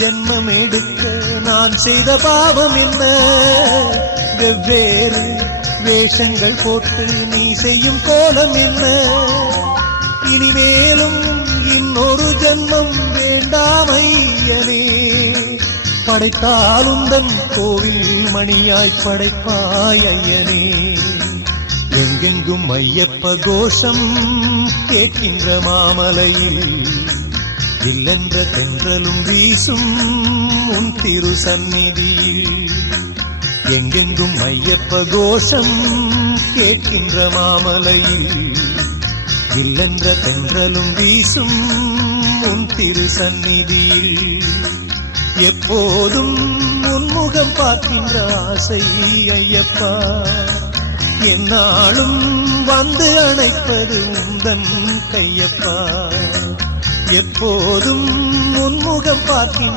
ஜென்மம் எடுக்க நான் செய்த பாவம் என்ன? வெவ்வேறு வேஷங்கள் போட்டு நீ செய்யும் கோலம் என்ன? இனிமேலும் இன்னொரு ஜென்மம் வேண்டாம் ஐயனே. படைத்தாலுந்தன் கோவில் மணியாய் படைப்பாய் ஐயனே. எங்கெங்கும் ஐயப்ப கோஷம் கேட்கின்ற மாமலையில் இல்லென்ற தென்றலும் வீசும் உன் திரு சந்நிதியில். எங்கெங்கும் ஐயப்ப கோஷம் கேட்கின்ற மாமலையில் இல்லென்ற தென்றலும் வீசும் உன் திரு சந்நிதியில். எப்போதும் உன்முகம் பார்க்கின்ற ஆசை ஐயப்பா. என்னாலும் வந்து அணைப்பது உந்தன் கையப்பா. எப்போதும் உன்முகம் பார்க்கின்ற